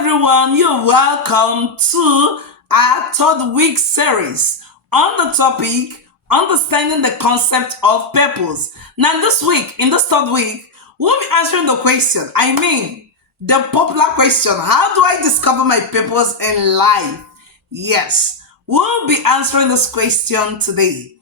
everyone, you're welcome to our third week series on the topic understanding the concept of purpose. Now, this week, in this third week, we'll be answering the question. The popular question: how do I discover my purpose in life? Yes, we'll be answering this question today.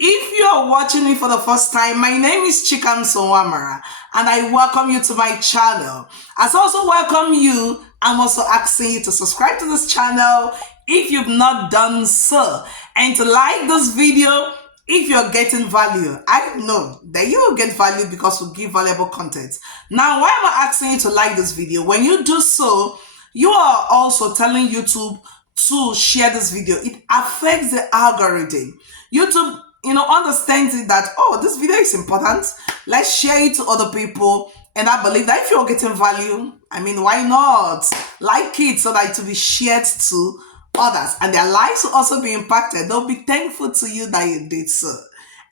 If you are watching me for the first time, my name is Chikam Sowamara and I welcome you to my channel. As I also welcome you, I'm also asking you to subscribe to this channel if you've not done so, and to like this video if you're getting value. I know that you will get value because we give valuable content. Now, why am I asking you to like this video? When you do so, you are also telling YouTube to share this video. It affects the algorithm. YouTube understands it that, oh, this video is important, let's share it to other people. And I believe that if you're getting value, why not like it so that it will be shared to others and their lives will also be impacted. They'll be thankful to you that you did so.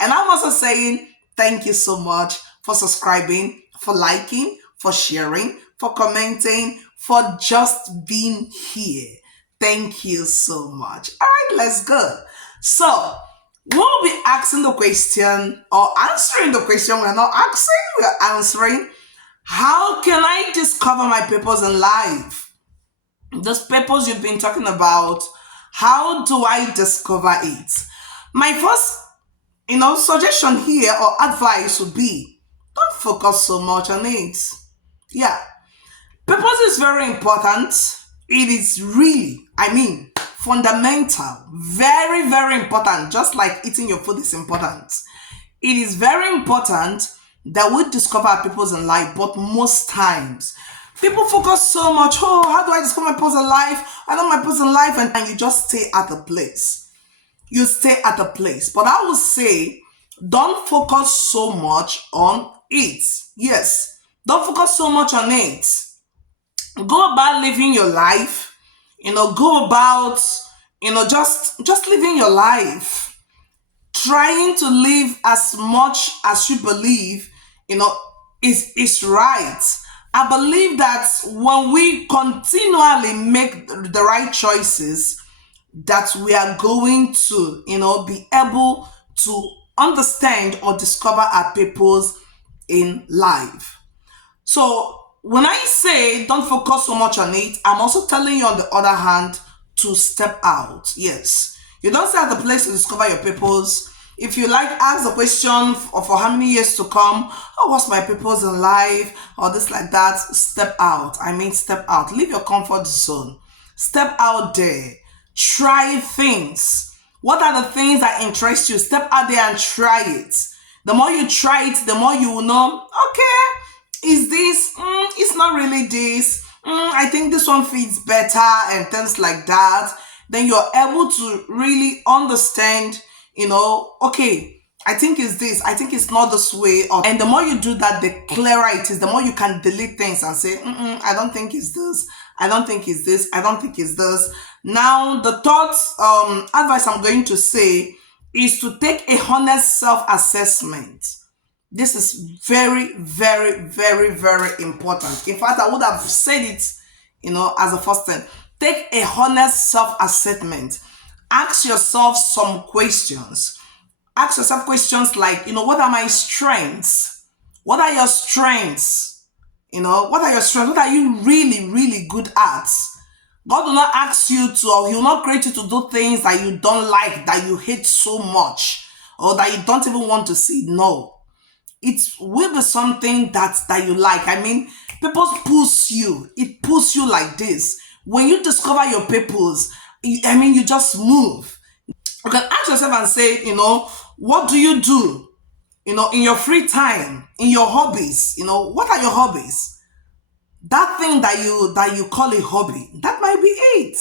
And I'm also saying thank you so much for subscribing, for liking, for sharing, for commenting, for just being here. Thank you so much. All right, let's go. So we'll be asking the question or answering the question. We're not asking, we're answering. How can I discover my purpose in life? This purpose you've been talking about, how do I discover it? My first, suggestion here or advice would be, don't focus so much on it. Yeah. Purpose is very important. It is really, fundamental, very, very important. Just like eating your food is important. It is very important that we discover our purpose in life, but most times, people focus so much, oh, how do I discover my purpose in life? I know my purpose in life, and you just stay at the place. You stay at the place. But I would say, don't focus so much on it. Yes, don't focus so much on it. Go about living your life. Go about, just living your life. Trying to live as much as you believe, is right. I believe that when we continually make the right choices, that we are going to, be able to understand or discover our purpose in life. So when I say don't focus so much on it, I'm also telling you on the other hand to step out. Yes. You don't stay at the place to discover your purpose. If you ask the question for how many years to come, oh, what's my purpose in life, or this like that, step out. Step out. Leave your comfort zone. Step out there. Try things. What are the things that interest you? Step out there and try it. The more you try it, the more you will know, okay, is this, it's not really this, I think this one fits better, and things like that. Then you're able to really understand, okay, I think it's this, I think it's not this way. And the more you do that, the clearer it is, the more you can delete things and say, I don't think it's this, I don't think it's this, I don't think it's this. Now, the third advice I'm going to say is to take a honest self-assessment. This is very, very, very, very important. In fact, I would have said it, as a first thing. Take a honest self-assessment. Ask yourself some questions. Ask yourself questions like, what are my strengths? What are your strengths? What are your strengths? What are you really, really good at? God will not ask you to, or He will not create you to do things that you don't like, that you hate so much, or that you don't even want to see. No. It will be something that you like. Purpose pulls you. It pulls you like this. When you discover your purpose, you just move. You can ask yourself and say, what do you do, in your free time, in your hobbies? What are your hobbies? That thing that you call a hobby, that might be it.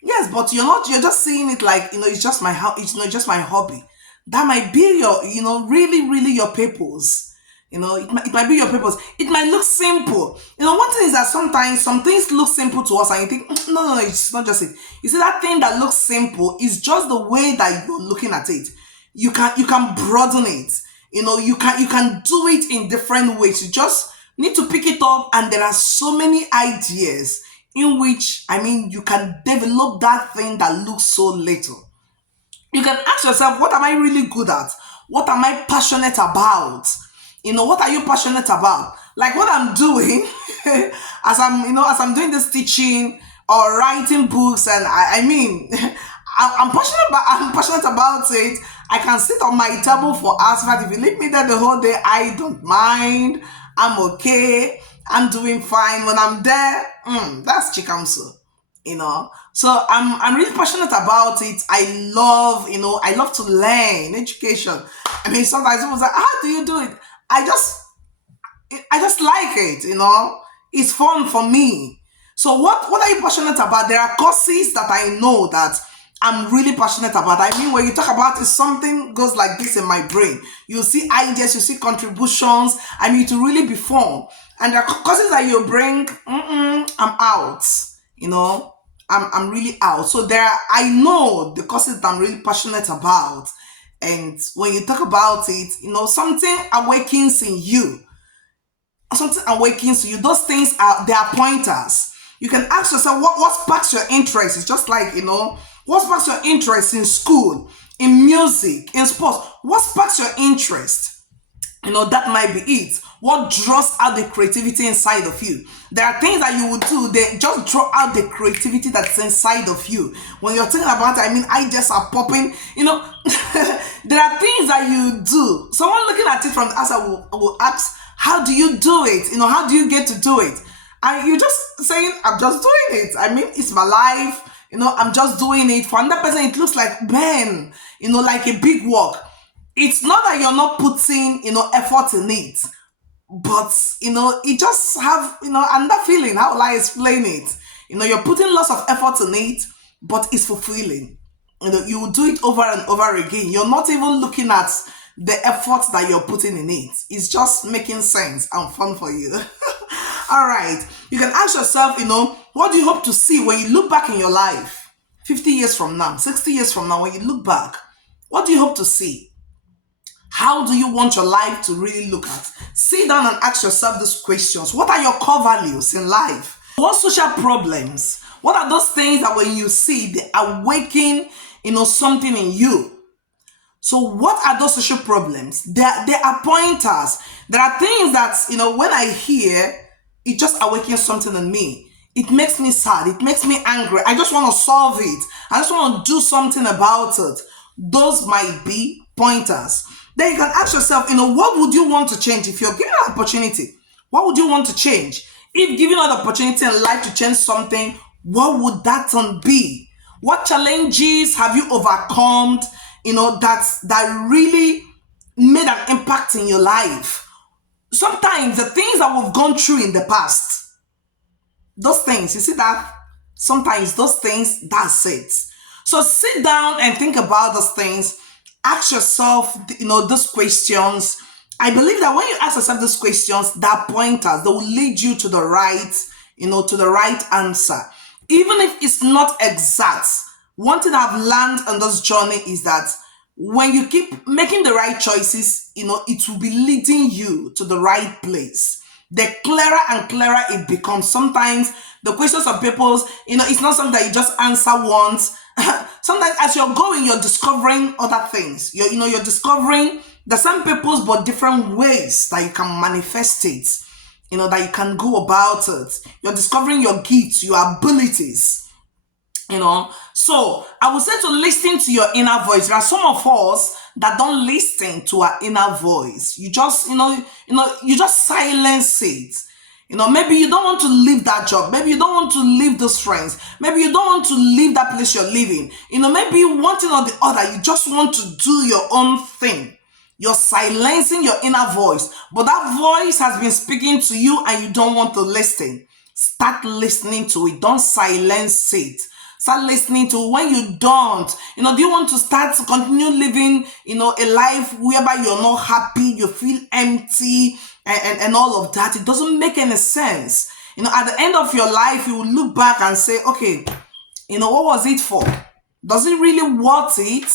Yes, but you're just seeing it like, it's just my hobby. That might be your, really, really your purpose. It might be your purpose. It might look simple. One thing is that sometimes some things look simple to us and you think, no, it's not just it. You see, that thing that looks simple is just the way that you're looking at it. You can broaden it. You can do it in different ways. You just need to pick it up, and there are so many ideas in which, I mean, you can develop that thing that looks so little. You can ask yourself, what am I really good at? What am I passionate about? What are you passionate about? Like what I'm doing, as I'm doing this teaching or writing books, and I mean, I'm passionate about it. I can sit on my table for hours. But if you leave me there the whole day, I don't mind. I'm okay. I'm doing fine. When I'm there, that's chikamsu. So I'm really passionate about it. I love to learn education. I mean, sometimes people say, how do you do it? I just like it. It's fun for me. So what are you passionate about? There are courses that I know that I'm really passionate about. I mean, when you talk about it, something goes like this in my brain. You see ideas, you see contributions. I mean, to really be fun. And the courses that you bring, I'm out. I'm really out. So I know the courses that I'm really passionate about. And when you talk about it, something awakens in you. Something awakens you. Those things they are pointers. You can ask yourself what sparks your interest. It's just like, what sparks your interest in school, in music, in sports. What sparks your interest? That might be it. What draws out the creativity inside of you? There are things that you would do, they just draw out the creativity that's inside of you. When you're thinking about it, I mean, ideas are popping. There are things that you do. Someone looking at it from the outside will ask, how do you do it? How do you get to do it? And you're just saying, I'm just doing it. I mean, it's my life. I'm just doing it. For another person, it looks like, man, like a big work. It's not that you're not putting, effort in it, but, it just have, another feeling. How will I explain it? You're putting lots of effort in it, but it's fulfilling. You will do it over and over again. You're not even looking at the effort that you're putting in it. It's just making sense and fun for you. All right. You can ask yourself, what do you hope to see when you look back in your life? 50 years from now, 60 years from now, when you look back, what do you hope to see? How do you want your life to really look at? Sit down and ask yourself these questions. What are your core values in life? What social problems? What are those things that when you see, they awaken, something in you? So what are those social problems? They are pointers. There are things that, when I hear, it just awakens something in me. It makes me sad. It makes me angry. I just want to solve it. I just want to do something about it. Those might be pointers. Then you can ask yourself, what would you want to change if you're given an opportunity? What would you want to change? If given an opportunity in life to change something, what would that one be? What challenges have you overcome, that really made an impact in your life? Sometimes the things that we've gone through in the past, those things, you see that? Sometimes those things, that's it. So sit down and think about those things. Ask yourself, those questions. I believe that when you ask yourself these questions, that pointers, they will lead you to the right, to the right answer. Even if it's not exact, one thing I've learned on this journey is that when you keep making the right choices, it will be leading you to the right place. The clearer and clearer it becomes. Sometimes the questions of people's, it's not something that you just answer once. Sometimes as you're going, you're discovering other things. You're discovering the same purpose but different ways that you can manifest it. That you can go about it. You're discovering your gifts, your abilities. So I would say to listen to your inner voice. There are some of us that don't listen to our inner voice. You just, you just silence it. Maybe you don't want to leave that job. Maybe you don't want to leave those friends. Maybe you don't want to leave that place you're living. Maybe one thing or the other, you just want to do your own thing. You're silencing your inner voice, but that voice has been speaking to you and you don't want to listen. Start listening to it. Don't silence it. Start listening to when you don't. Do you want to start to continue living, a life whereby you're not happy, you feel empty, and all of that? It doesn't make any sense. At the end of your life, you will look back and say, okay, what was it for? Does it really worth it?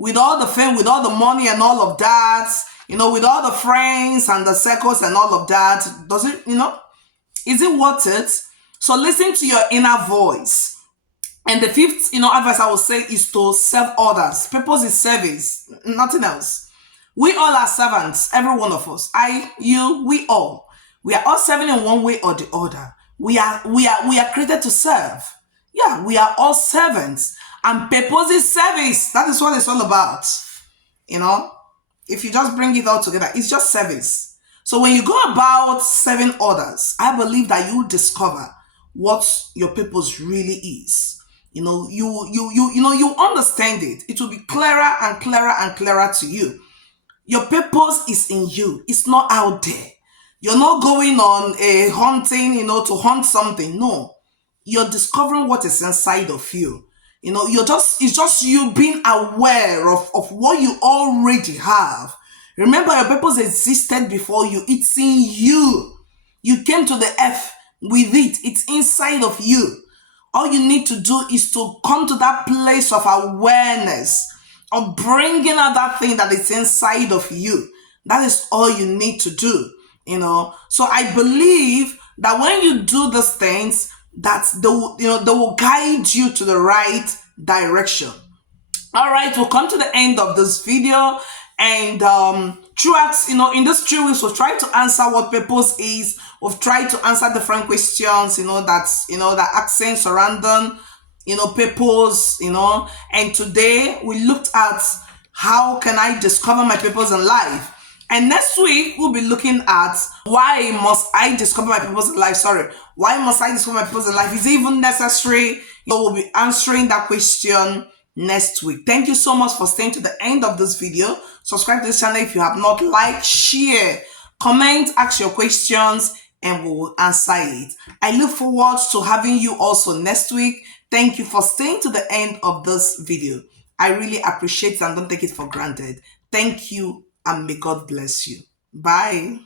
With all the fame, with all the money and all of that, with all the friends and the circles and all of that, does it, is it worth it? So listen to your inner voice. And the fifth, advice I would say is to serve others. Purpose is service, nothing else. We all are servants, every one of us. I, you, we all. We are all serving in one way or the other. We are created to serve. Yeah, we are all servants. And purpose is service. That is what it's all about. You know, if you just bring it all together, it's just service. So when you go about serving others, I believe that you discover what your purpose really is. You understand it. It will be clearer and clearer and clearer to you. Your purpose is in you. It's not out there. You're not going on a hunting, to hunt something. No, you're discovering what is inside of you. It's just you being aware of what you already have. Remember, your purpose existed before you. It's in you. You came to the earth with it. It's inside of you. All you need to do is to come to that place of awareness, of bringing out that thing that is inside of you. That is all you need to do. So I believe that when you do these things, that they will guide you to the right direction. All right, we'll come to the end of this video. And throughout, in these 3 weeks, we've tried to answer what purpose is. We've tried to answer different questions, that accent surrounding, purpose, And today we looked at how can I discover my purpose in life. And next week, we'll be looking at why must I discover my purpose in life? Sorry, why must I discover my purpose in life? Is it even necessary? We'll be answering that question next week. Thank you so much for staying to the end of this video. Subscribe to this channel if you have not. Like, share, comment, ask your questions, and we will answer it. I look forward to having you also next week. Thank you for staying to the end of this video. I really appreciate it and don't take it for granted. Thank you, and may God bless you. Bye.